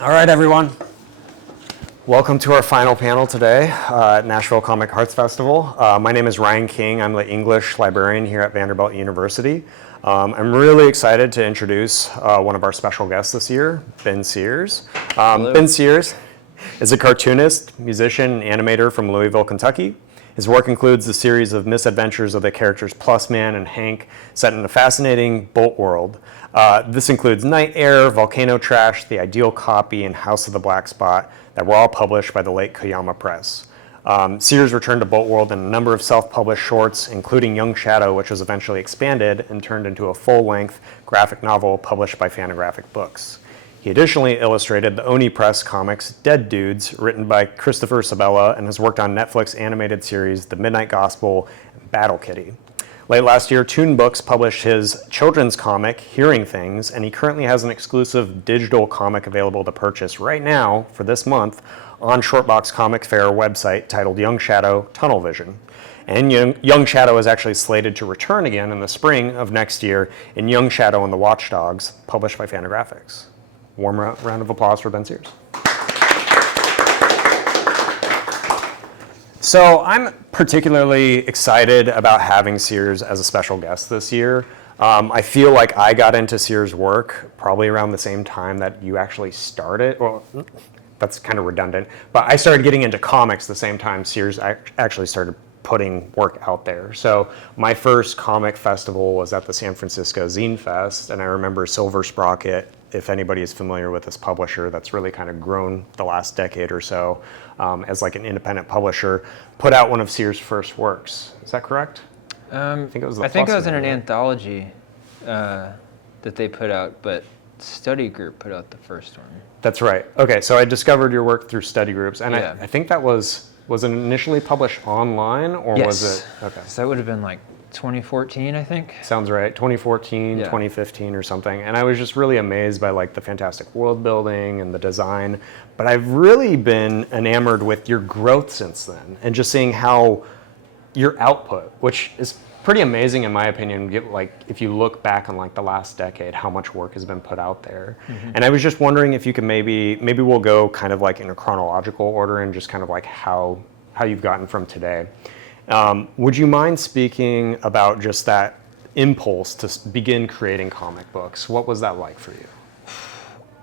All right, everyone. Welcome to our final panel today at Nashville Comic Arts Festival. My name is Ryan King. I'm the English librarian here at Vanderbilt University. I'm really excited to introduce one of our special guests this year, Ben Sears. Ben Sears is a cartoonist, musician, and animator from Louisville, Kentucky. His work includes the series of misadventures of the characters Plus Man and Hank, set in a fascinating Bolt world. This includes Night Air, Volcano Trash, The Ideal Copy, and House of the Black Spot that were all published by the late Koyama Press. Sears returned to Bolt World in a number of self-published shorts, including Young Shadow, which was eventually expanded and turned into a full-length graphic novel published by Fantagraphic Books. He additionally illustrated the Oni Press comics Dead Dudes, written by Christopher Sabella, and has worked on Netflix animated series The Midnight Gospel and Battle Kitty. Late last year, Toon Books published his children's comic, Hearing Things, and he currently has an exclusive digital comic available to purchase right now for this month on Shortbox Comic Fair website titled Young Shadow Tunnel Vision. And Young Shadow is actually slated to return again in the spring of next year in Young Shadow and the Watchdogs, published by Fantagraphics. Warm round of applause for Ben Sears. So I'm particularly excited about having Sears as a special guest this year. I feel like I got into Sears' work probably around the same time that you actually started. Well, that's kind of redundant, but I started getting into comics the same time Sears actually started putting work out there. So my first comic festival was at the San Francisco Zine Fest, and I remember Silver Sprocket, if anybody is familiar with this publisher that's really kind of grown the last decade or so as like an independent publisher, put out one of Sears' first works. Is that correct? I think it was in an anthology that they put out, but Study Group put out the first one. That's right. Okay, so I discovered your work through study groups, and yeah. I think that was it initially published online, or yes. was it? Okay. So that would have been like 2014, I think. Sounds right. 2014, yeah. 2015 or something. And I was just really amazed by like the fantastic world building and the design. But I've really been enamored with your growth since then, and just seeing how your output, which is pretty amazing in my opinion, like if you look back on like the last decade, how much work has been put out there. Mm-hmm. And I was just wondering if you could maybe we'll go kind of like in a chronological order and just kind of like how you've gotten from today. Would you mind speaking about just that impulse to begin creating comic books? What was that like for you?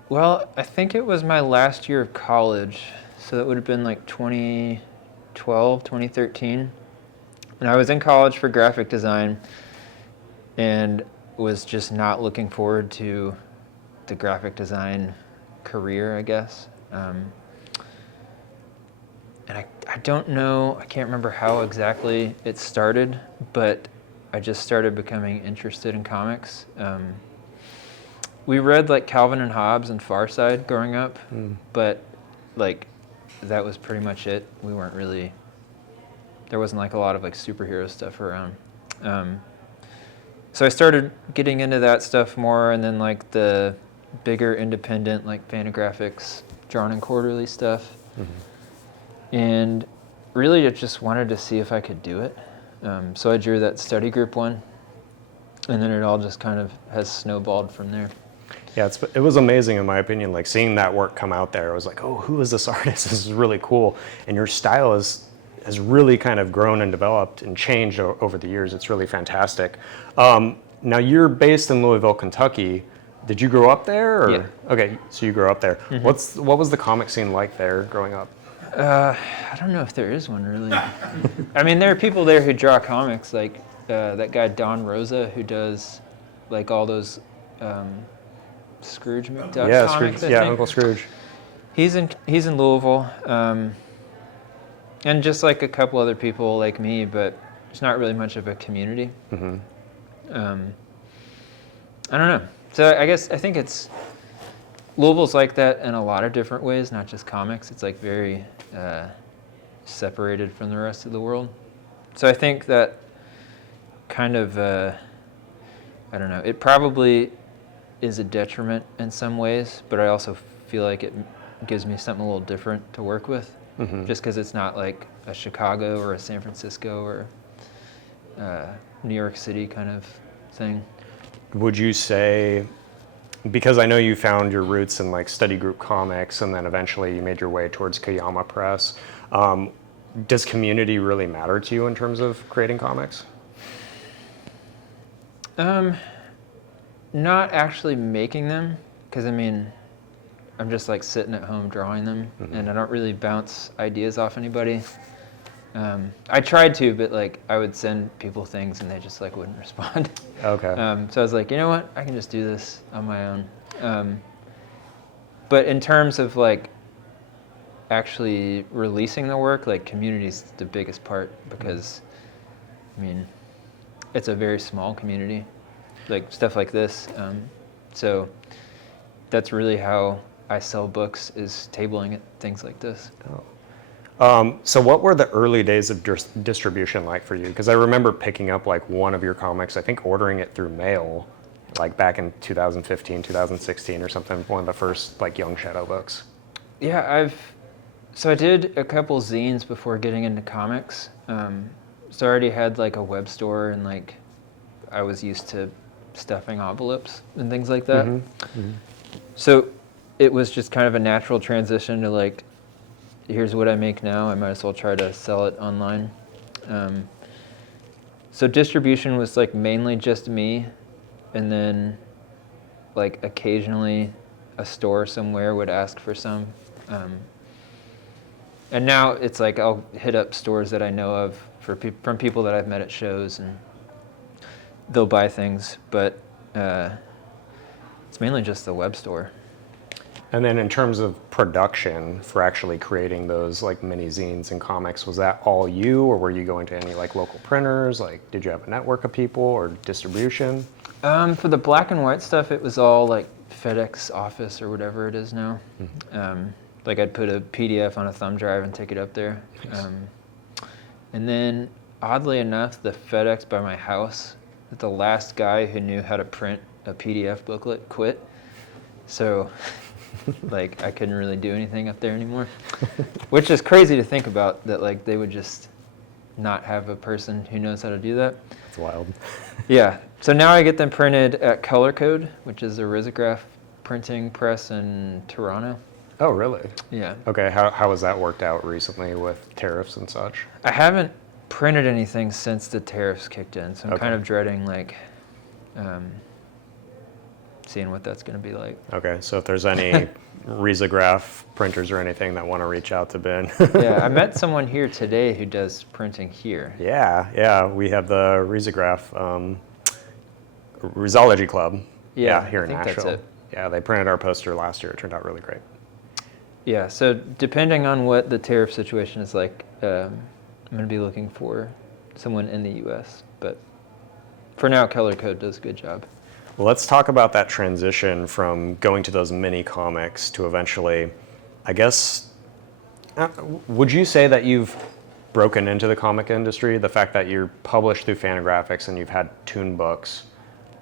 Well, I think it was my last year of college, so that would have been like 2012, 2013. And I was in college for graphic design and was just not looking forward to the graphic design career, I guess. And I don't know, I can't remember how exactly it started, but I just started becoming interested in comics. We read like Calvin and Hobbes and Far Side growing up, but like that was pretty much it. We weren't really, there wasn't like a lot of like superhero stuff around. So I started getting into that stuff more, and then like the bigger independent like Fantagraphics drawn and quarterly stuff. Mm-hmm. And really I just wanted to see if I could do it. So I drew that study group one, and then it all just kind of has snowballed from there. Yeah, it was amazing in my opinion, like seeing that work come out there. I was like, oh, who is this artist? This is really cool. And your style has really kind of grown and developed and changed over the years. It's really fantastic. Now you're based in Louisville, Kentucky. Did you grow up there? Or? Yeah. Okay, so you grew up there. Mm-hmm. What was the comic scene like there growing up? I don't know if there is one really. I mean, there are people there who draw comics, like that guy Don Rosa, who does like all those Scrooge McDuck comics. Yeah, Uncle Scrooge. He's in Louisville, and just like a couple other people like me, but it's not really much of a community. Mm-hmm. I don't know. So I think it's Louisville's like that in a lot of different ways, not just comics. It's like very separated from the rest of the world. So I think that kind of, I don't know, it probably is a detriment in some ways, but I also feel like it gives me something a little different to work with, just because it's not like a Chicago or a San Francisco or New York City kind of thing. Would you say Because I know you found your roots in like study group comics, and then eventually you made your way towards Koyama Press. Does community really matter to you in terms of creating comics? Not actually making them, because I mean, I'm just like sitting at home drawing them, and I don't really bounce ideas off anybody. I tried to, but like I would send people things and they just like wouldn't respond. Okay. So I was like, you know what, I can just do this on my own. But in terms of like actually releasing the work, like community's the biggest part, because I mean, it's a very small community, like stuff like this. So that's really how I sell books, is tabling at things like this. So what were the early days of distribution like for you? Because I remember picking up like one of your comics, I think ordering it through mail, like back in 2015, 2016 or something, one of the first like Young Shadow books. Yeah, so I did a couple zines before getting into comics. So I already had like a web store, and like I was used to stuffing envelopes and things like that. So it was just kind of a natural transition to like, here's what I make now, I might as well try to sell it online. So distribution was like mainly just me, and then like occasionally a store somewhere would ask for some. And now it's like I'll hit up stores that I know of from people that I've met at shows, and they'll buy things, but it's mainly just the web store. And then in terms of production for actually creating those like mini zines and comics, was that all you, or were you going to any like local printers? Like, did you have a network of people or distribution? For the black and white stuff, it was all like FedEx Office or whatever it is now. Like I'd put a PDF on a thumb drive and take it up there. Nice. And then oddly enough, the FedEx by my house, the last guy who knew how to print a PDF booklet quit. So like I couldn't really do anything up there anymore, which is crazy to think about, that like they would just not have a person who knows how to do that. That's wild. Yeah, so now I get them printed at Color Code, which is a risograph printing press in Toronto. Oh, really? Yeah. Okay, how has that worked out recently with tariffs and such? I haven't printed anything since the tariffs kicked in, so I'm kind of dreading like seeing what that's going to be like. Okay, so if there's any risograph printers or anything that want to reach out to Ben. Yeah, I met someone here today who does printing here. Yeah, we have the risograph Risology Club. Yeah, here I in think Nashville. that's it. Yeah, they printed our poster last year. It turned out really great. Yeah, so depending on what the tariff situation is like, I'm going to be looking for someone in the U.S., but for now, Color Code does a good job. Well, let's talk about that transition from going to those mini comics to eventually, I guess, would you say that you've broken into the comic industry? The fact that you're published through Fantagraphics and you've had Toon books,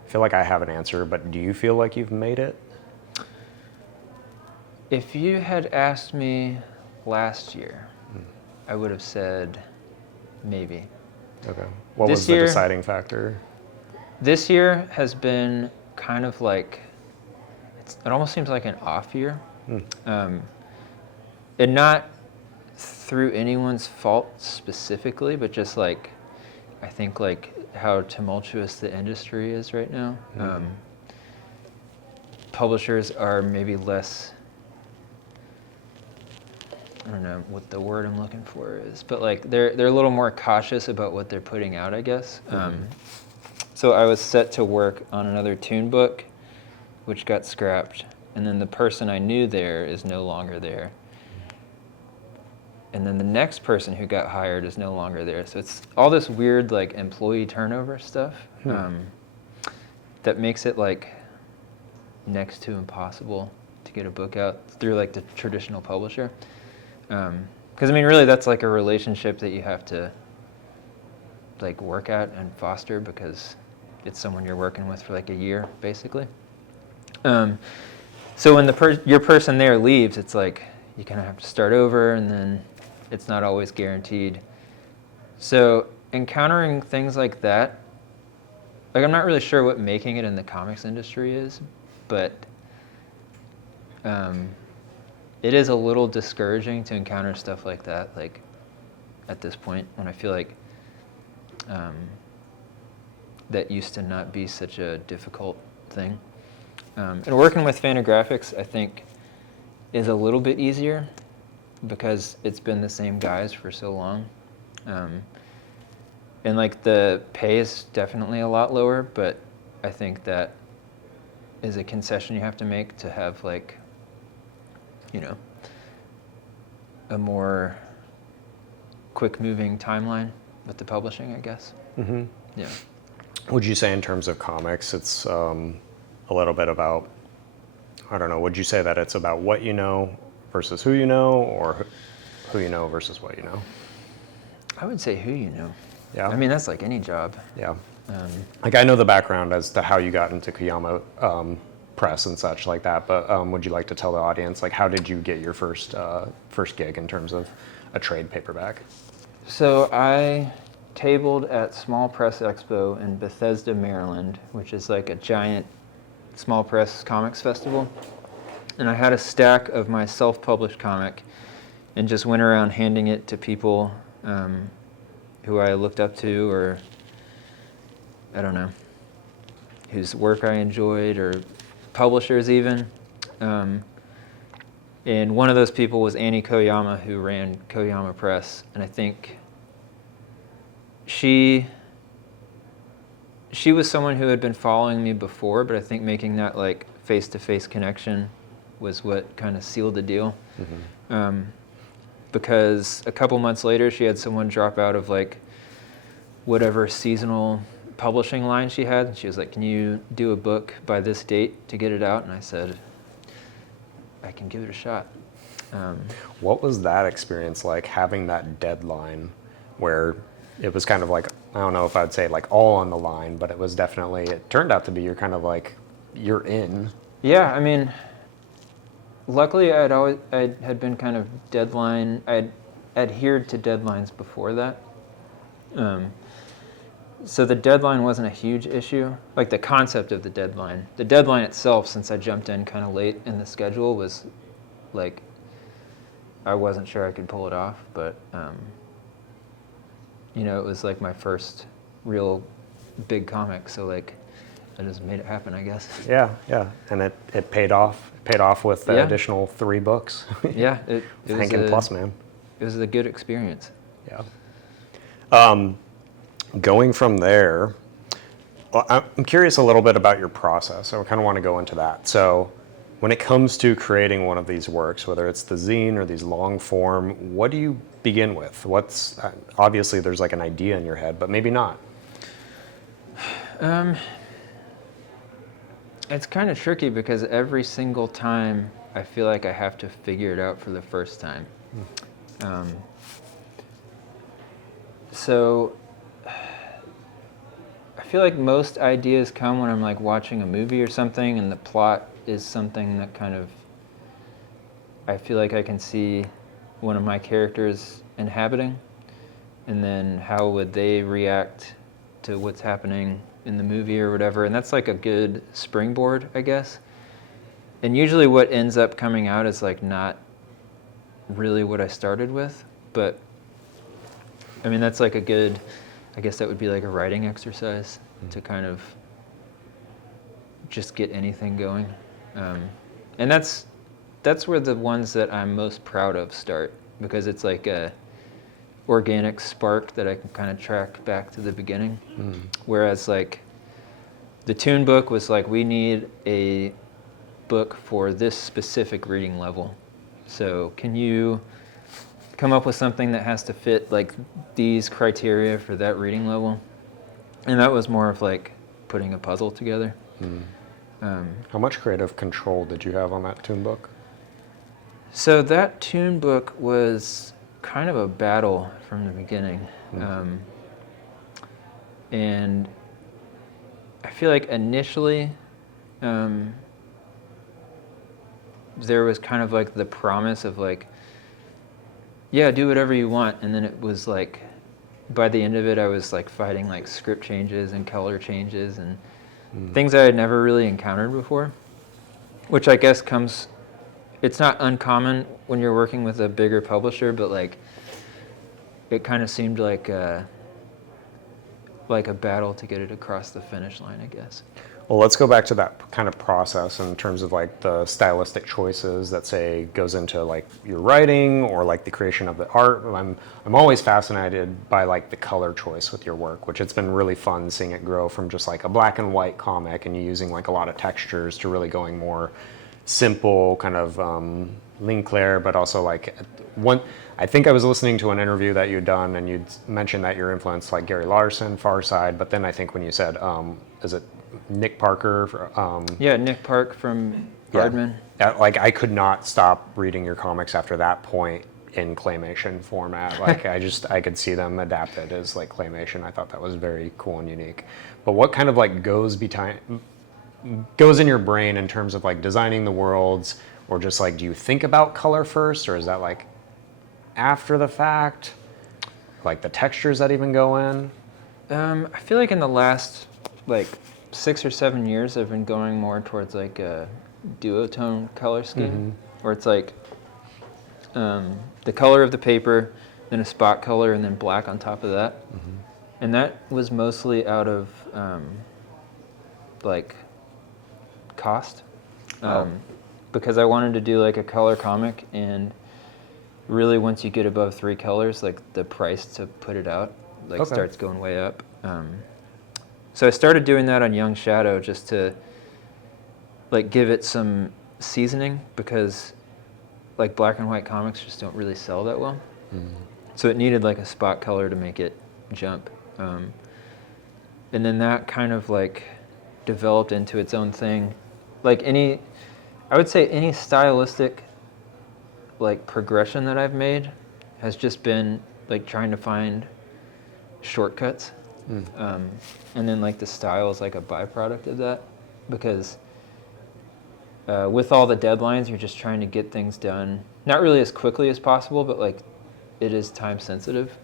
I feel like I have an answer, but do you feel like you've made it? If you had asked me last year, I would have said maybe. Okay. What This was the year- deciding factor? This year has been kind of like, it almost seems like an off year. And not through anyone's fault specifically, but just like, I think like how tumultuous the industry is right now. Publishers are maybe less, I don't know what the word I'm looking for is, but like they're a little more cautious about what they're putting out, I guess. So I was set to work on another Toon book, which got scrapped, and then the person I knew there is no longer there. And then the next person who got hired is no longer there. So it's all this weird like employee turnover stuff that makes it like next to impossible to get a book out through like the traditional publisher. Because I mean, really, that's like a relationship that you have to like work at and foster, because it's someone you're working with for like a year, basically. So when your person there leaves, it's like you kind of have to start over, and then it's not always guaranteed. So encountering things like that, like I'm not really sure what making it in the comics industry is, but it is a little discouraging to encounter stuff like that, like at this point, when I feel like that used to not be such a difficult thing. And working with Fantagraphics, I think, is a little bit easier because it's been the same guys for so long. And like the pay is definitely a lot lower, but I think that is a concession you have to make to have, like, you know, a more quick-moving timeline with the publishing, I guess. Mm-hmm. Yeah. Would you say in terms of comics, it's a little bit about, I don't know, would you say that it's about what you know versus who you know, or who you know versus what you know? I would say who you know. Yeah. I mean, that's like any job. Yeah. Like, I know the background as to how you got into Koyama Press and such like that, but would you like to tell the audience, like, how did you get your first gig in terms of a trade paperback? So I tabled at Small Press Expo in Bethesda, Maryland, which is like a giant small press comics festival. And I had a stack of my self-published comic and just went around handing it to people who I looked up to, or I don't know, whose work I enjoyed, or publishers even. And one of those people was Annie Koyama, who ran Koyama Press. And I think she was someone who had been following me before, but I think making that like face-to-face connection was what kind of sealed the deal. Mm-hmm. Because a couple months later, she had someone drop out of like whatever seasonal publishing line she had. And she was like, "Can you do a book by this date to get it out?" And I said, "I can give it a shot." What was that experience like, having that deadline where it was kind of like, I don't know if I'd say like all on the line, but it was definitely, it turned out to be, you're kind of like, you're in. Yeah, I mean, luckily I had been kind of deadline, I'd adhered to deadlines before that. So the deadline wasn't a huge issue, like the concept of the deadline. The deadline itself, since I jumped in kind of late in the schedule, was like, I wasn't sure I could pull it off, but you know, it was like my first real big comic, so like I just made it happen, I guess. Yeah, yeah, and it paid off. It paid off with the additional 3 books. Yeah, it was Thanking Plus, man. It was a good experience. Yeah. Going from there, I'm curious a little bit about your process. I kind of want to go into that. So when it comes to creating one of these works, whether it's the zine or these long form, what do you begin with? What's, obviously there's like an idea in your head, but maybe not. It's kind of tricky because every single time I feel like I have to figure it out for the first time. So I feel like most ideas come when I'm like watching a movie or something, and the plot is something that kind of, I feel like I can see one of my characters inhabiting, and then how would they react to what's happening in the movie or whatever, and that's like a good springboard, I guess. And usually what ends up coming out is like not really what I started with, but I mean, that's like a good, I guess that would be like a writing exercise to kind of just get anything going. And that's where the ones that I'm most proud of start, because it's like a organic spark that I can kind of track back to the beginning. Whereas like the Toon book was like, we need a book for this specific reading level. So can you come up with something that has to fit like these criteria for that reading level? And that was more of like putting a puzzle together. How much creative control did you have on that Toon book? So that Toon book was kind of a battle from the beginning. And I feel like initially there was kind of like the promise of like, yeah, do whatever you want. And then it was like, by the end of it, I was like fighting like script changes and color changes and things I had never really encountered before. which I guess it's not uncommon when you're working with a bigger publisher, but like it kind of seemed like a battle to get it across the finish line, I guess. Well, let's go back to that kind of process in terms of like the stylistic choices that say goes into like your writing or like the creation of the art. I'm always fascinated by like the color choice with your work, which it's been really fun seeing it grow from just like a black and white comic and you using like a lot of textures to really going more simple kind of ligne claire, but also like I think I was listening to an interview that you'd done and you'd mentioned that you're influenced like Gary Larson, Far Side, but then I think when you said, is it Nick Parker? Yeah, Nick Park from Hardman. Like I could not stop reading your comics after that point in claymation format. Like I could see them adapted as like claymation. I thought that was very cool and unique. But what kind of like goes in your brain in terms of like designing the worlds, or just like do you think about color first, or is that like after the fact, like the textures that even go in? I feel like in the last like 6 or 7 years I've been going more towards like a duotone color scheme, where it's like the color of the paper, then a spot color, and then black on top of that. And that was mostly out of like cost, because I wanted to do like a color comic, and really once you get above 3 colors, like the price to put it out starts going way up. So I started doing that on Young Shadow just to like give it some seasoning, because like black and white comics just don't really sell that well. So it needed like a spot color to make it jump. And then that kind of like developed into its own thing. Like I would say any stylistic like progression that I've made has just been like trying to find shortcuts. And then like the style is like a byproduct of that, because with all the deadlines, you're just trying to get things done, not really as quickly as possible, but like it is time sensitive.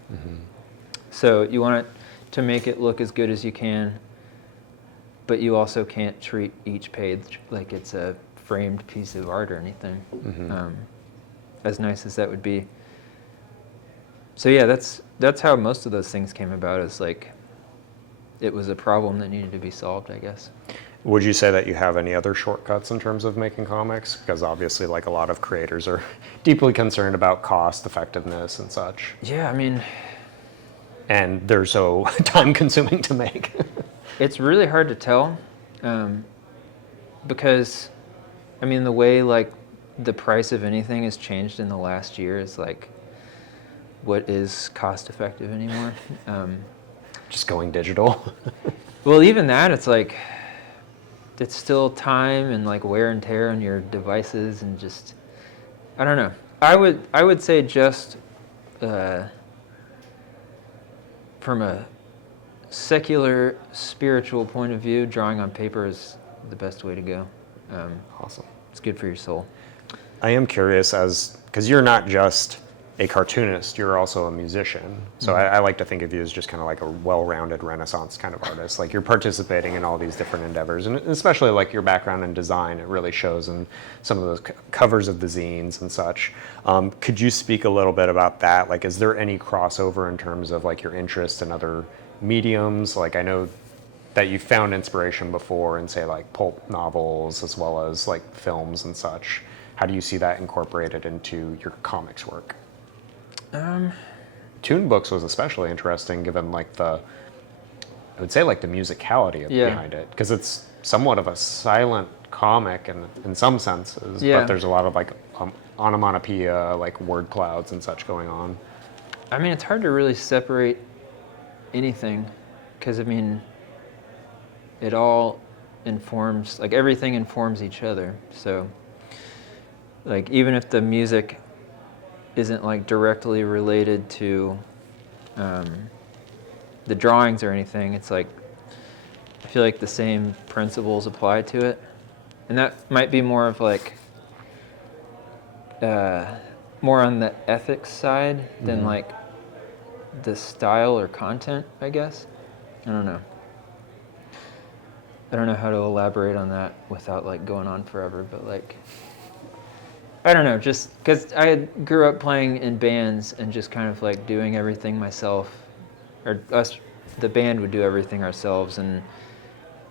So you want to make it look as good as you can, but you also can't treat each page like it's a framed piece of art or anything, as nice as that would be. So yeah, that's how most of those things came about, is like it was a problem that needed to be solved, I guess. Would you say that you have any other shortcuts in terms of making comics? Because obviously like a lot of creators are deeply concerned about cost effectiveness and such. Yeah, I mean, and they're so time consuming to make. It's really hard to tell, because I mean the way like the price of anything has changed in the last year is like, what is cost effective anymore? Just going digital. Well, even that, it's like, it's still time and like wear and tear on your devices, and just, I don't know. I would say just from a secular, spiritual point of view, drawing on paper is the best way to go. Awesome. It's good for your soul. I am curious, because you're not just a cartoonist, you're also a musician. So I like to think of you as just kind of like a well-rounded Renaissance kind of artist. Like you're participating in all these different endeavors, and especially like your background in design, it really shows in some of those covers of the zines and such. Could you speak a little bit about that? Like, is there any crossover in terms of like your interest in other mediums? Like I know that you found inspiration before in say like pulp novels as well as like films and such. How do you see that incorporated into your comics work? Toon books was especially interesting given like I would say like the musicality behind it, because it's somewhat of a silent comic in some senses, but there's a lot of like onomatopoeia, like word clouds and such going on. I mean, it's hard to really separate anything, because I mean, it all informs, like everything informs each other. So like even if the music isn't like directly related to the drawings or anything, it's like I feel like the same principles apply to it, and that might be more of like more on the ethics side than like the style or content, I guess. I don't know. I don't know how to elaborate on that without like going on forever, but like, I don't know, just because I grew up playing in bands and just kind of like doing everything myself, or us, the band would do everything ourselves, and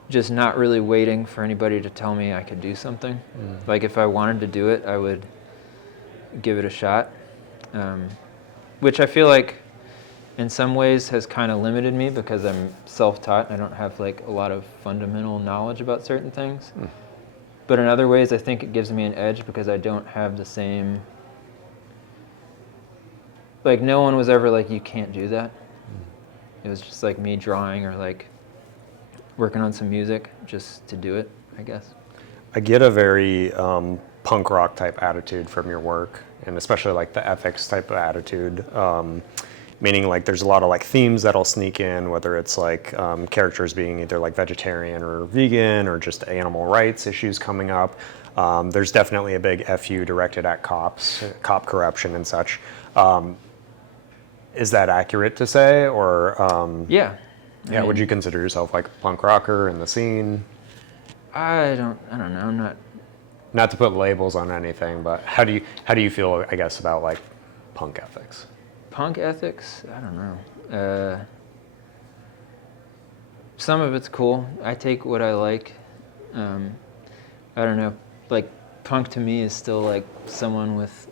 just not really waiting for anybody to tell me I could do something. Like if I wanted to do it, I would give it a shot, which I feel like in some ways has kind of limited me because I'm self-taught and I don't have like a lot of fundamental knowledge about certain things. But in other ways, I think it gives me an edge because I don't have the same, like no one was ever like, you can't do that. It was just like me drawing or like working on some music just to do it, I guess. I get a very punk rock type attitude from your work, and especially like the ethics type of attitude. Meaning like there's a lot of like themes that'll sneak in, whether it's like characters being either like vegetarian or vegan or just animal rights issues coming up. There's definitely a big FU directed at cops, cop corruption and such. Is that accurate to say, or? Yeah. Yeah, would you consider yourself like a punk rocker in the scene? I don't know. I'm not. Not to put labels on anything, but how do you feel, I guess, about like punk ethics? Punk ethics? I don't know. Some of it's cool. I take what I like. I don't know. Like punk to me is still like someone with,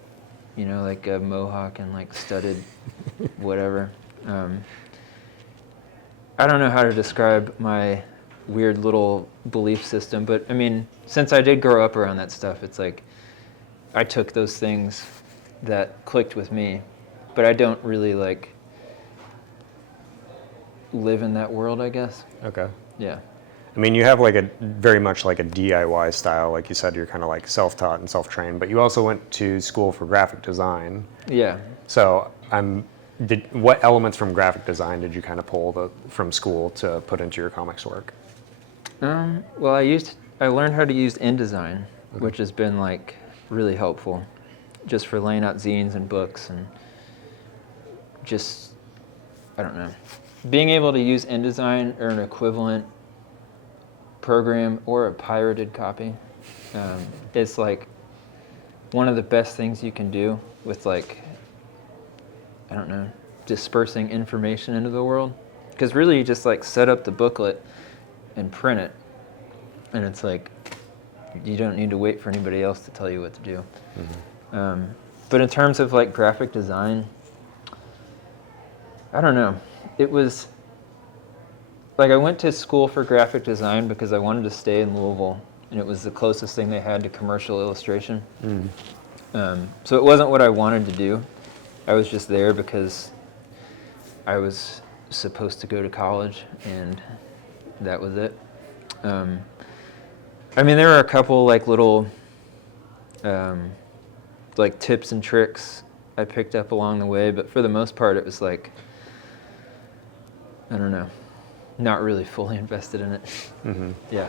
you know, like a mohawk and like studded whatever. I don't know how to describe my weird little belief system, but I mean, since I did grow up around that stuff, it's like I took those things that clicked with me, but I don't really like live in that world, I guess. Okay. Yeah. I mean, you have like a very much like a DIY style. Like you said, you're kind of like self-taught and self-trained, but you also went to school for graphic design. Yeah. So what elements from graphic design did you kind of pull from school to put into your comics work? Well, I learned how to use InDesign, which has been like really helpful, just for laying out zines and books and just, I don't know, being able to use InDesign or an equivalent program or a pirated copy. It's like one of the best things you can do with like, I don't know, dispersing information into the world. Because really you just like set up the booklet and print it. And it's like, you don't need to wait for anybody else to tell you what to do. But in terms of like graphic design, I don't know. It was, like I went to school for graphic design because I wanted to stay in Louisville. And it was the closest thing they had to commercial illustration. So it wasn't what I wanted to do. I was just there because I was supposed to go to college, and that was it. I mean, there were a couple like little like tips and tricks I picked up along the way, but for the most part, it was like, I don't know, not really fully invested in it. Yeah.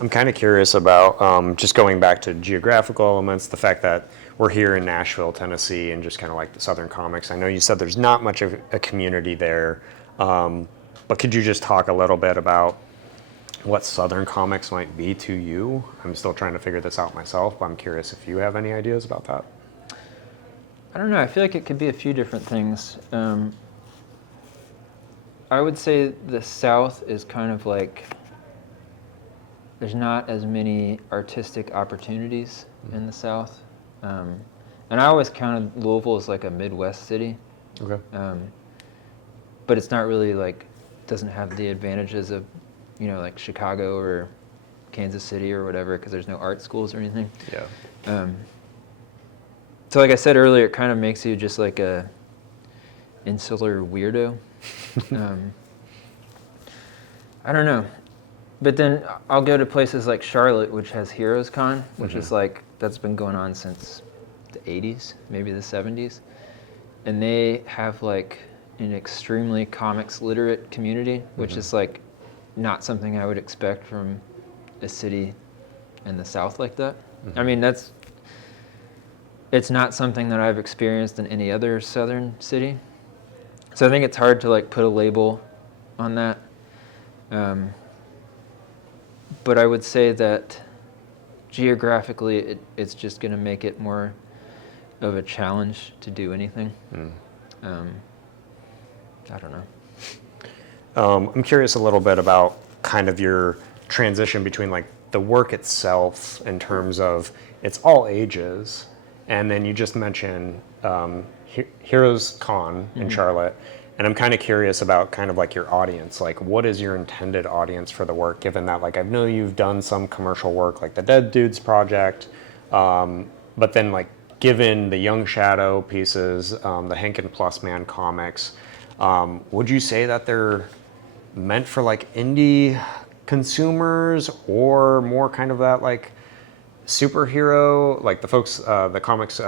I'm kind of curious about just going back to geographical elements, the fact that we're here in Nashville, Tennessee, and just kind of like the Southern comics. I know you said there's not much of a community there, but could you just talk a little bit about what Southern comics might be to you? I'm still trying to figure this out myself, but I'm curious if you have any ideas about that. I don't know. I feel like it could be a few different things. I would say the South is kind of like, there's not as many artistic opportunities in the South. And I always counted Louisville as like a Midwest city. Okay. But it's not really like, doesn't have the advantages of, you know, like Chicago or Kansas City or whatever, because there's no art schools or anything. Yeah. So like I said earlier, it kind of makes you just like a insular weirdo. I don't know. But then I'll go to places like Charlotte, which has Heroes Con, which is like, that's been going on since the 80s, maybe the 70s. And they have like an extremely comics literate community, which is like not something I would expect from a city in the South like that. I mean, it's not something that I've experienced in any other Southern city. So I think it's hard to like put a label on that. But I would say that geographically, it's just going to make it more of a challenge to do anything. I don't know. I'm curious a little bit about kind of your transition between like the work itself in terms of it's all ages, and then you just mentioned Heroes Con in Charlotte, and I'm kind of curious about kind of like your audience, like what is your intended audience for the work, given that like I know you've done some commercial work like the Dead Dudes Project, but then like given the Young Shadow pieces, the Hank and Plus Man comics, would you say that they're meant for like indie consumers or more kind of that like superhero, like the folks, the comics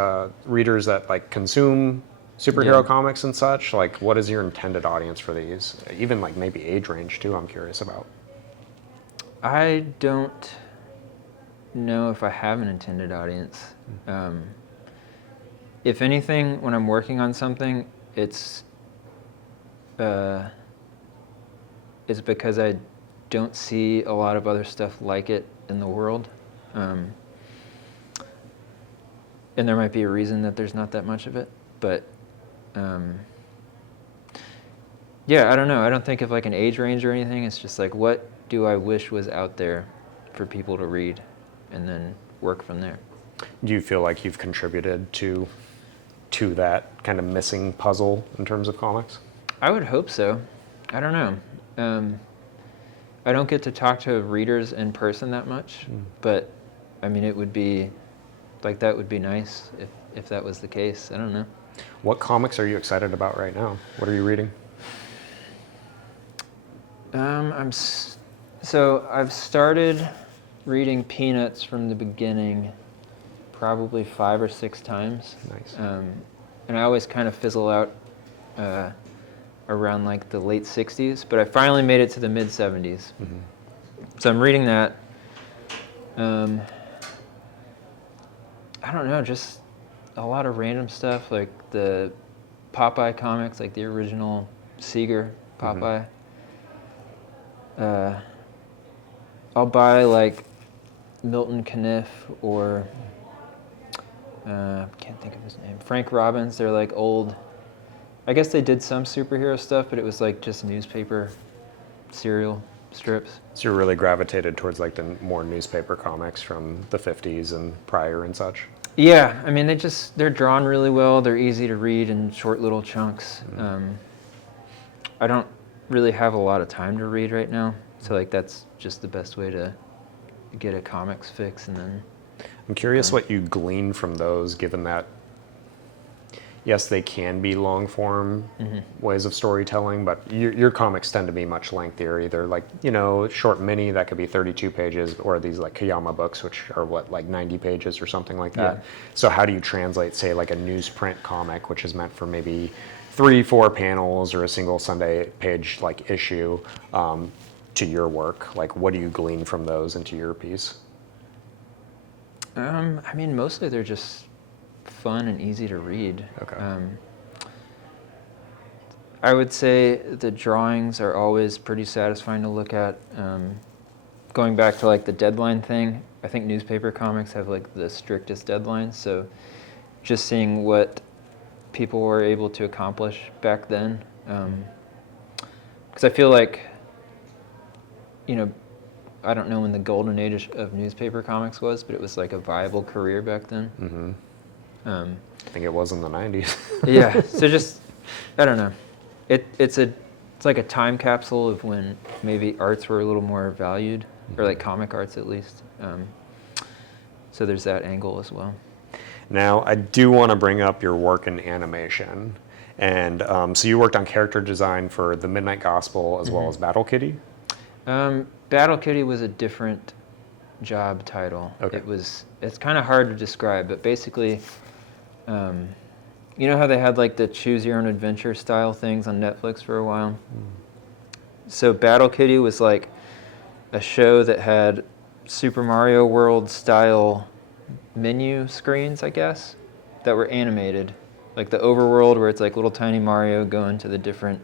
readers that like consume superhero comics and such? Like what is your intended audience for these? Even like maybe age range too, I'm curious about. I don't know if I have an intended audience. If anything, when I'm working on something, it's because I don't see a lot of other stuff like it in the world. And there might be a reason that there's not that much of it, but yeah, I don't know. I don't think of like an age range or anything. It's just like, what do I wish was out there for people to read, and then work from there. Do you feel like you've contributed to that kind of missing puzzle in terms of comics? I would hope so. I don't know. I don't get to talk to readers in person that much, but I mean, it would be like, that would be nice if that was the case. I don't know. What comics are you excited about right now? What are you reading? So I've started reading Peanuts from the beginning probably 5 or 6 times. Nice. And I always kind of fizzle out around like the late 60s, but I finally made it to the mid 70s. So I'm reading that. I don't know, just a lot of random stuff, like the Popeye comics, like the original Seeger Popeye. I'll buy like Milton Caniff or can't think of his name, Frank Robbins. They're like old, I guess they did some superhero stuff, but it was like just newspaper serial strips. So you're really gravitated towards like the more newspaper comics from the 50s and prior and such? Yeah, I mean, they're drawn really well. They're easy to read in short little chunks. I don't really have a lot of time to read right now, so like that's just the best way to get a comics fix. And then I'm curious what you glean from those, given that yes, they can be long form ways of storytelling, but your comics tend to be much lengthier, either like, you know, short mini that could be 32 pages, or these like Koyama books, which are what, like 90 pages or something like that. So how do you translate, say, like a newsprint comic, which is meant for maybe 3-4 panels or a single Sunday page like issue, to your work? Like what do you glean from those into your piece? I mean, mostly they're just fun and easy to read. Okay. I would say the drawings are always pretty satisfying to look at. Going back to like the deadline thing, I think newspaper comics have like the strictest deadlines, so just seeing what people were able to accomplish back then. Because I feel like, you know, I don't know when the golden age of newspaper comics was, but it was like a viable career back then. I think it was in the 90s. Yeah, so just, I don't know. It's like a time capsule of when maybe arts were a little more valued, or like comic arts at least. So there's that angle as well. Now, I do want to bring up your work in animation. And so you worked on character design for The Midnight Gospel as well as Battle Kitty? Battle Kitty was a different job title. Okay. It's kind of hard to describe, but basically, you know how they had like the choose your own adventure style things on Netflix for a while? So Battle Kitty was like a show that had Super Mario World style menu screens, I guess, that were animated. Like the overworld where it's like little tiny Mario going to the different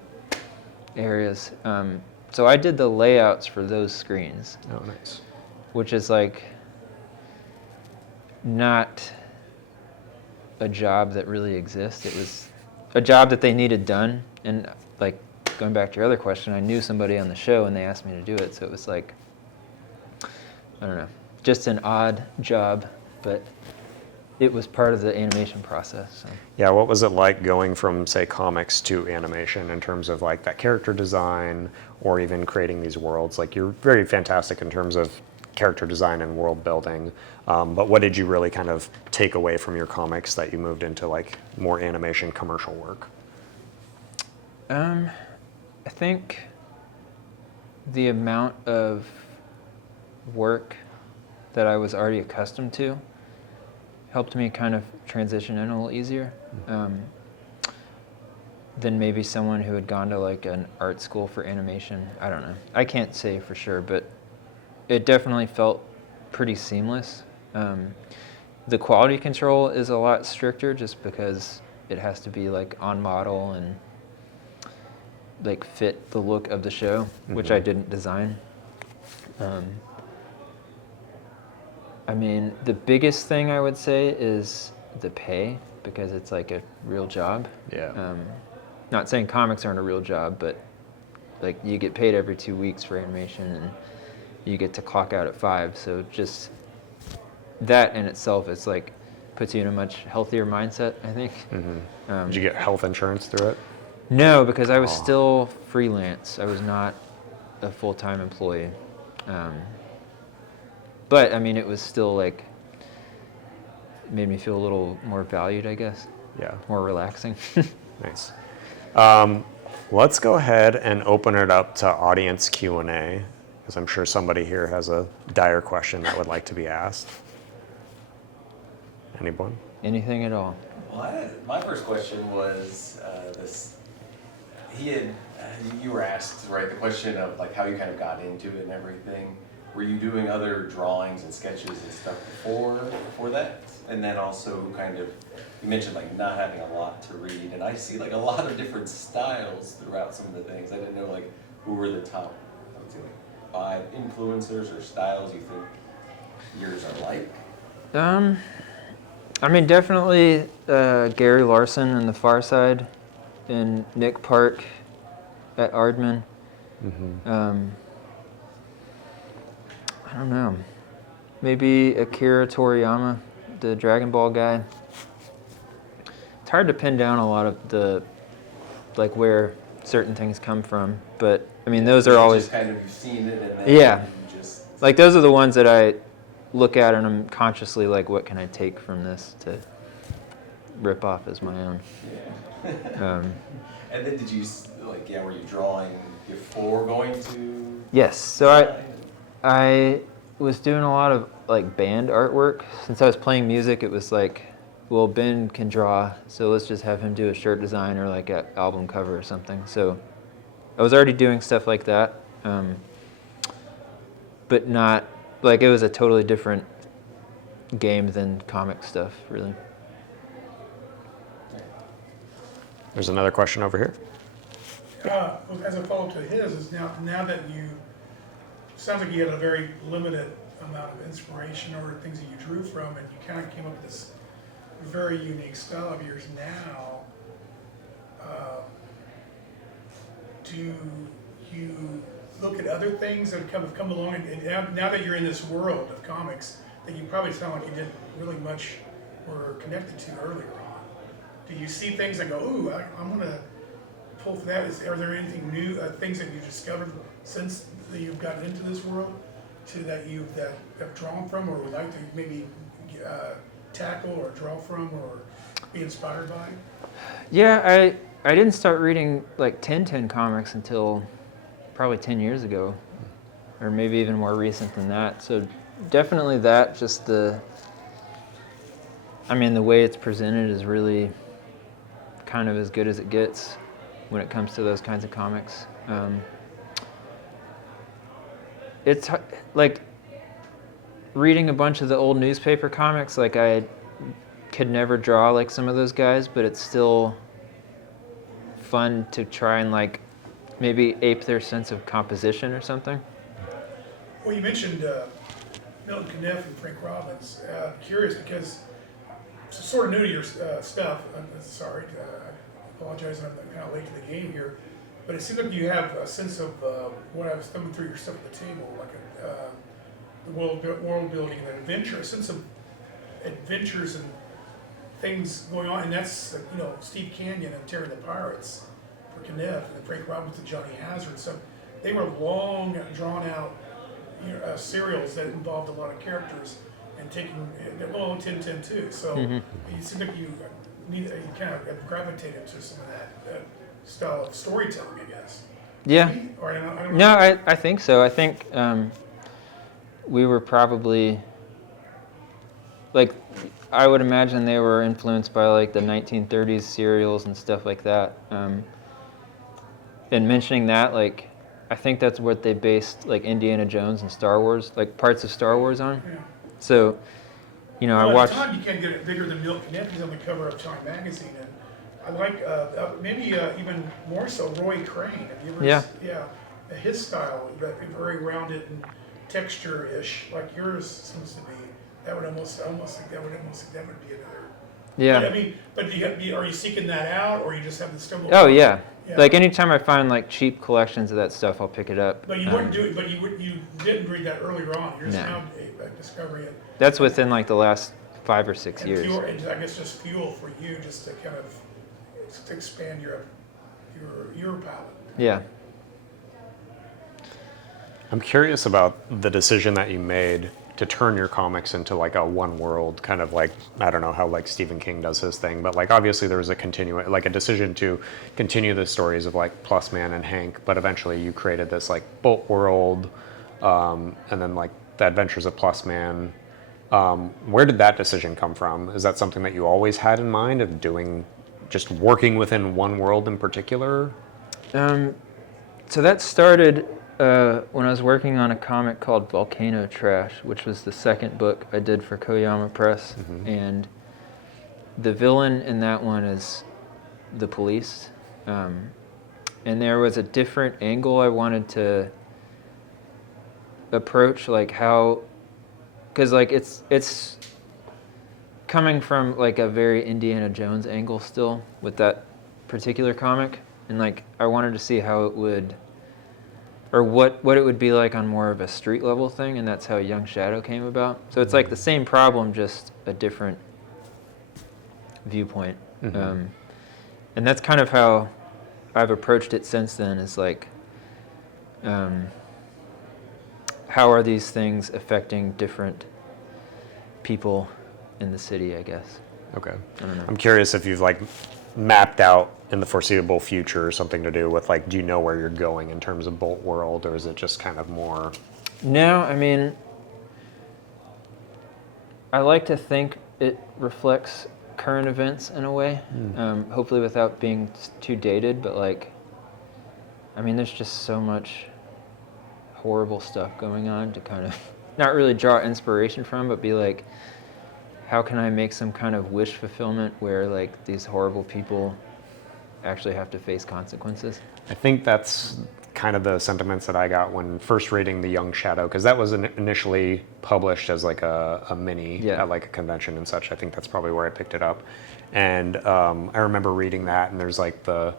areas. So I did the layouts for those screens. Oh, nice. which is like not a job that really exists. It was a job that they needed done, and like going back to your other question, I knew somebody on the show and they asked me to do it, so it was like, I don't know, just an odd job, but it was part of the animation process. So. Yeah, what was it like going from, say, comics to animation in terms of like that character design or even creating these worlds? Like, you're very fantastic in terms of character design and world building, but what did you really kind of take away from your comics that you moved into like more animation commercial work? I think the amount of work that I was already accustomed to helped me kind of transition in a little easier than maybe someone who had gone to like an art school for animation. I don't know. I can't say for sure, but it definitely felt pretty seamless. The quality control is a lot stricter just because it has to be like on model and like fit the look of the show, which I didn't design. I mean, the biggest thing I would say is the pay, because it's like a real job. Yeah. Not saying comics aren't a real job, but like you get paid every 2 weeks for animation and you get to clock out at 5. So just that in itself is like puts you in a much healthier mindset, I think. Did you get health insurance through it? No, because I was still freelance. I was not a full-time employee. But I mean, it was still like, made me feel a little more valued, I guess. Yeah. More relaxing. Nice. Let's go ahead and open it up to audience Q&A, because I'm sure somebody here has a dire question that would like to be asked. Anyone? Anything at all. Well, my first question was this. You were asked, right, the question of like how you kind of got into it and everything. Were you doing other drawings and sketches and stuff before that? And then also kind of, you mentioned like not having a lot to read, and I see like a lot of different styles throughout some of the things. I didn't know like who were the top, I would say like 5 influencers or styles you think yours are like? I mean, definitely Gary Larson and The Far Side, and Nick Park at Aardman. I don't know. Maybe Akira Toriyama, the Dragon Ball guy. It's hard to pin down a lot of the, like where certain things come from, but I mean, those are always just kind of, you've seen it and then you just like those are the ones that I look at and I'm consciously like, what can I take from this to rip off as my own? Yeah. And then did you like, were you drawing before going to? Yes. So I was doing a lot of like band artwork. Since I was playing music, it was like, well, Ben can draw, so let's just have him do a shirt design or like an album cover or something. So I was already doing stuff like that, but not, like it was a totally different game than comic stuff, really. There's another question over here. As a follow-up to his, is now that you, sounds like you had a very limited amount of inspiration or things that you drew from, and you kind of came up with this very unique style of yours now. Do you look at other things that have come along, and now that you're in this world of comics that you probably sound like you didn't really much were connected to earlier on? Do you see things that go, ooh, I'm going to pull for that? Are there anything new, things that you discovered since that you've gotten into this world that have drawn from or would like to maybe tackle or draw from or be inspired by? Yeah, I didn't start reading like 10 comics until probably 10 years ago, or maybe even more recent than that. So definitely that, just the way it's presented is really kind of as good as it gets when it comes to those kinds of comics. It's like reading a bunch of the old newspaper comics, like I could never draw like some of those guys, but it's still fun to try and like maybe ape their sense of composition or something. Well, you mentioned Milton Caniff and Frank Robbins. Curious because it's sort of new to your stuff. I'm sorry, I apologize. I'm kind of late to the game here, but it seems like you have a sense of when I was thumbing through your stuff at the table, like the world building and adventure, a sense of adventures and things going on, and that's Steve Canyon and Terry the Pirates for Caniff, and then Frank Robbins and Johnny Hazard. So they were long, drawn out serials that involved a lot of characters and taking 10-10 too. So it seems like you kind of have gravitated to some of that style of storytelling, I guess. Yeah. Or I don't No, I think so. I think we were probably, like, I would imagine they were influenced by like the 1930s serials and stuff like that. And mentioning that, like, I think that's what they based like Indiana Jones and Star Wars, like parts of Star Wars on. Yeah. So, I watched. At the time, you can't get it bigger than Milton Caniff. He's on the cover of Time magazine, and I like maybe even more so Roy Crane. Have you ever? Yeah. His style, very rounded and texture-ish, like yours seems to be. That would almost be another. Yeah. But are you seeking that out, or you just have the stumble? Oh yeah. Like anytime I find like cheap collections of that stuff, I'll pick it up. But you wouldn't do it. But you didn't read that earlier on. You're just now discovering it. That's within like the last 5 or 6 years. And I guess just fuel for you, just to kind of to expand your palette. Yeah. I'm curious about the decision that you made to turn your comics into like a one world kind of like, I don't know how like Stephen King does his thing, but like obviously there was a decision to continue the stories of like Plus Man and Hank, but eventually you created this like Bolt world, and then like the Adventures of Plus Man. Where did that decision come from? Is that something that you always had in mind of doing, just working within one world in particular? So that started when I was working on a comic called Volcano Trash, which was the second book I did for Koyama Press. And the villain in that one is the police. And there was a different angle I wanted to approach, like how, because like it's coming from like a very Indiana Jones angle still with that particular comic. And like I wanted to see how it would, or what it would be like on more of a street level thing, and that's how Young Shadow came about. So it's like the same problem, just a different viewpoint. And that's kind of how I've approached it since then, is like, how are these things affecting different people in the city, I guess. Okay. I don't know. I'm curious if you've like mapped out in the foreseeable future something to do with like, do you know where you're going in terms of Bolt World, or is it just kind of more? No, I mean, I like to think it reflects current events in a way, hopefully without being too dated, but like, I mean, there's just so much horrible stuff going on to kind of not really draw inspiration from, but be like, how can I make some kind of wish fulfillment where like these horrible people actually have to face consequences? I think that's kind of the sentiments that I got when first reading The Young Shadow, because that was initially published as like a mini at like a convention and such. I think that's probably where I picked it up. And I remember reading that, and there's like the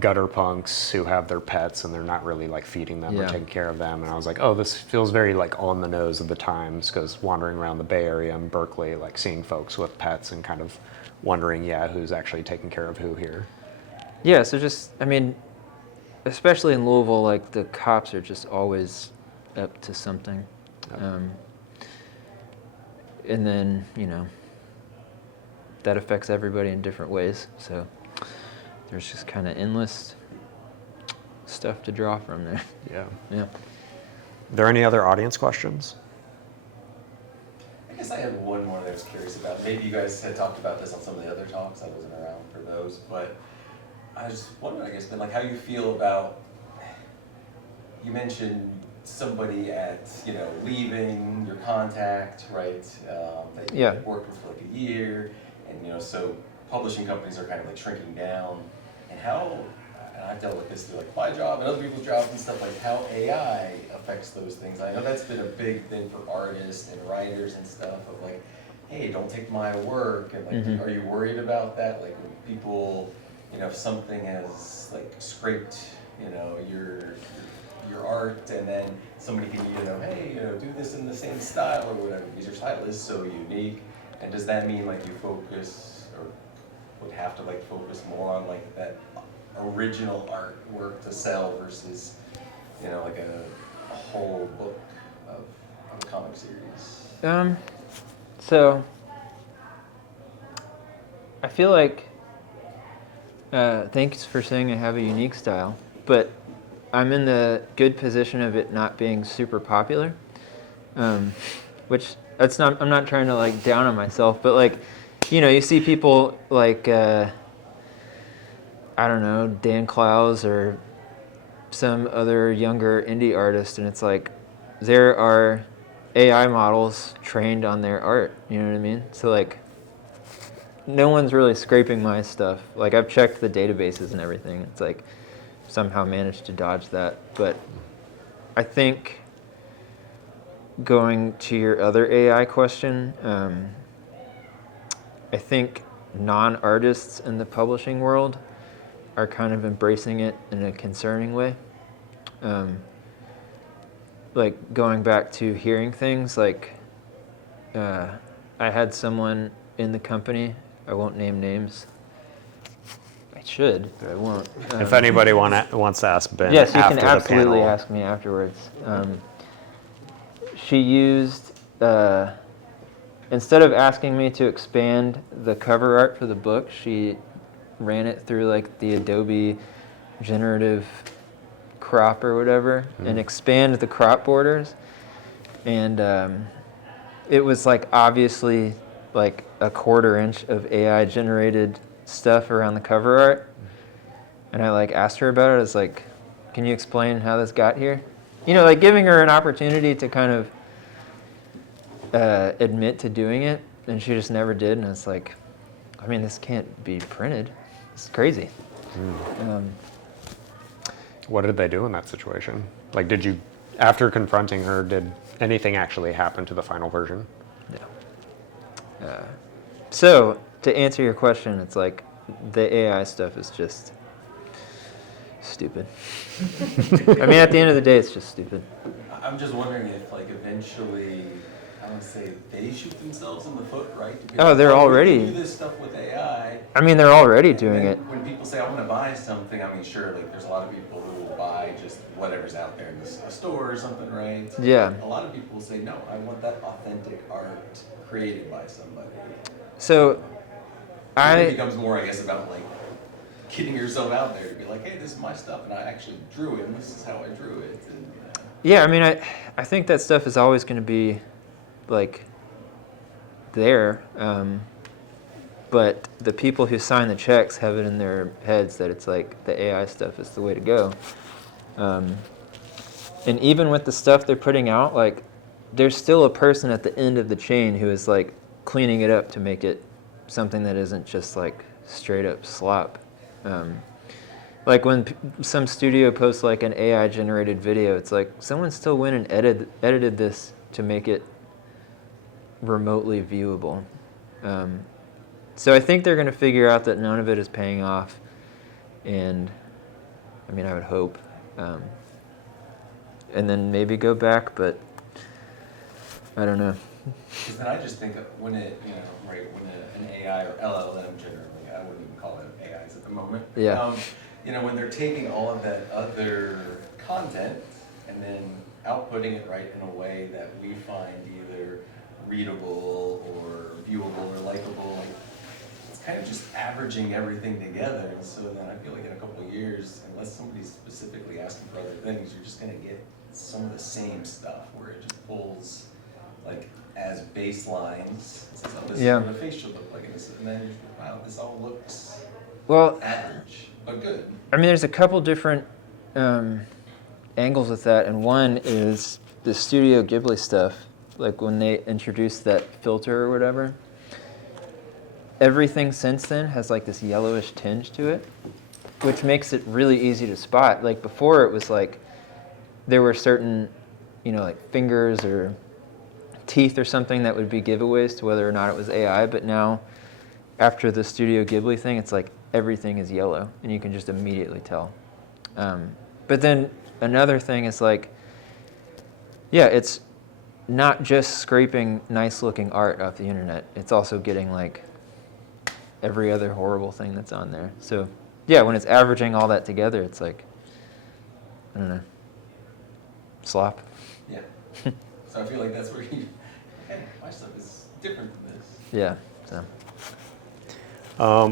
gutter punks who have their pets and they're not really like feeding them or taking care of them, and I was like, oh, this feels very like on the nose of the times, because wandering around the Bay Area and Berkeley, like seeing folks with pets and kind of wondering, who's actually taking care of who here. Yeah, so just, I mean, especially in Louisville, like the cops are just always up to something. And then, that affects everybody in different ways, so there's just kind of endless stuff to draw from there. Yeah. Are there any other audience questions? I guess I had one more that I was curious about. Maybe you guys had talked about this on some of the other talks. I wasn't around for those, but I was wondering, I guess, Ben, like how you feel about, you mentioned somebody at, leaving your contact, right? That you worked with for like a year, and so publishing companies are kind of like shrinking down. And how, and I've dealt with this through like my job and other people's jobs and stuff, like how AI affects those things. I know that's been a big thing for artists and writers and stuff of like, hey, don't take my work, and like, are you worried about that? Like when people, you know, if something has like scraped, you know, your art, and then somebody can, you know, hey, you know, do this in the same style or whatever, because your style is so unique. And does that mean like you focus, or would have to like focus more on like that original artwork to sell versus, you know, like a whole book of a comic series? So I feel like, thanks for saying I have a unique style, but I'm in the good position of it not being super popular, which I'm not trying to like down on myself, but like, you know, you see people like, I don't know, Dan Clowes or some other younger indie artist, and it's like, there are AI models trained on their art, you know what I mean? So like, no one's really scraping my stuff. Like, I've checked the databases and everything. It's like, somehow managed to dodge that. But I think, going to your other AI question, I think non-artists in the publishing world are kind of embracing it in a concerning way. Like, going back to hearing things, like, I had someone in the company, I won't name names. I should, but I won't. If anybody wants to ask Ben, yes, you after can the absolutely panel. ask me afterwards. She used, instead of asking me to expand the cover art for the book, she ran it through like the Adobe generative crop or whatever, and expand the crop borders. And it was like obviously like a 1/4 inch of AI generated stuff around the cover art. And I like asked her about it. I was like, can you explain how this got here? You know, like giving her an opportunity to kind of admit to doing it, and she just never did. And it's like, I mean, this can't be printed. It's crazy. What did they do in that situation? Like, did you, after confronting her, did anything actually happen to the final version? No. So, to answer your question, it's like the AI stuff is just stupid. I mean, at the end of the day, it's just stupid. I'm just wondering if, like, eventually, I don't say they shoot themselves in the foot, right? To be Oh, like, they're we already- can do this stuff with AI. I mean, they're already And doing then it. when people say, I want to buy something, I mean, sure, like, there's a lot of people who will buy just whatever's out there in a store or something, right? Yeah. A lot of people will say, no, I want that authentic art created by somebody. So, It becomes more, I guess, about, like, getting yourself out there to be like, hey, this is my stuff, and I actually drew it, and this is how I drew it. And, yeah, I mean, I think that stuff is always going to be, like, there. But the people who sign the checks have it in their heads that it's like the AI stuff is the way to go. And even with the stuff they're putting out, like, there's still a person at the end of the chain who is, like, cleaning it up to make it something that isn't just, like, straight up slop. Like when some studio posts like an AI generated video, it's like someone still went and edited this to make it remotely viewable. So I think they're going to figure out that none of it is paying off, and I mean, I would hope, and then maybe go back, but I don't know. Because then I just think of when it, you know, right, when an AI or LLM generally, I wouldn't even call it AIs at the moment. Yeah. You know, when they're taking all of that other content and then outputting it right in a way that we find either readable or viewable or likable, like, it's kind of just averaging everything together. And so then I feel like in a couple of years, unless somebody's specifically asking for other things, you're just going to get some of the same stuff where it just pulls, like, as baselines. It's like, oh, this Yeah. is what a face should look like, and then you're just, wow, this all looks Well, average, but good. I mean, there's a couple different angles with that, and one is the Studio Ghibli stuff. Like when they introduced that filter or whatever, everything since then has like this yellowish tinge to it. which makes it really easy to spot. Like before, it was like there were certain, like fingers or teeth or something that would be giveaways to whether or not it was AI. But now, after the Studio Ghibli thing, it's like everything is yellow, and you can just immediately tell. But then another thing is like, yeah, it's not just scraping nice-looking art off the internet. It's also getting like every other horrible thing that's on there. So yeah, when it's averaging all that together, it's like, I don't know, slop. Yeah. So I feel like that's where okay, my stuff is different than this. Yeah. So.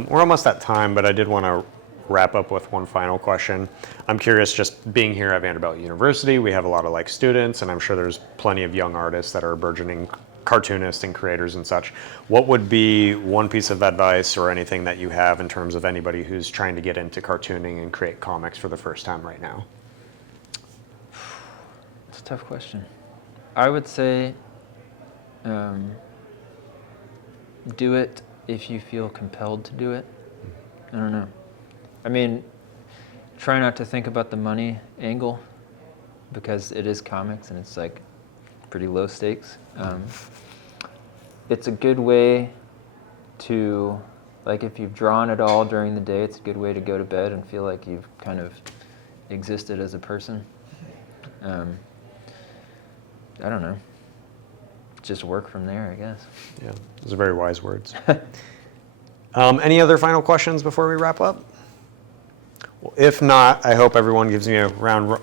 We're almost at time, but I did want to wrap up with one final question. I'm curious, just being here at Vanderbilt University, we have a lot of like students, and I'm sure there's plenty of young artists that are burgeoning cartoonists and creators and such. What would be one piece of advice or anything that you have in terms of anybody who's trying to get into cartooning and create comics for the first time right now? It's a tough question. I would say do it if you feel compelled to do it. I don't know. I mean, try not to think about the money angle, because it is comics and it's like pretty low stakes. It's a good way to, like, if you've drawn at all during the day, it's a good way to go to bed and feel like you've kind of existed as a person. I don't know. Just work from there, I guess. Yeah, those are very wise words. Any other final questions before we wrap up? Well, if not, I hope everyone gives me a well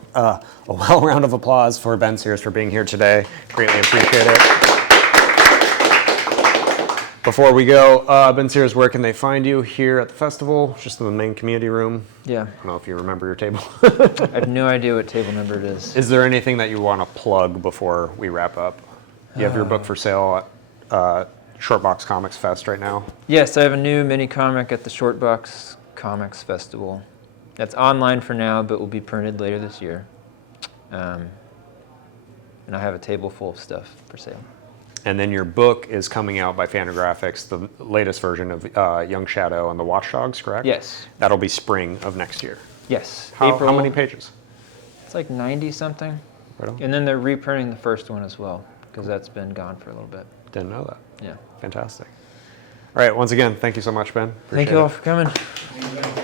round of applause for Ben Sears for being here today. Greatly appreciate it. Before we go, Ben Sears, where can they find you here at the festival? Just in the main community room? Yeah. I don't know if you remember your table. I have no idea what table number it is. Is there anything that you want to plug before we wrap up? You have your book for sale at Shortbox Comics Fest right now. Yes, I have a new mini comic at the Shortbox Comics Festival. That's online for now, but will be printed later this year. And I have a table full of stuff for sale. And then your book is coming out by Fantagraphics, the latest version of Young Shadow and the Watchdogs, correct? Yes. That'll be spring of next year. Yes. How April. many pages? It's like 90 something. Right on. And then they're reprinting the first one as well, because that's been gone for a little bit. Didn't know that. Yeah. Fantastic. All right, once again, thank you so much, Ben. Thank Appreciate you all it. for coming.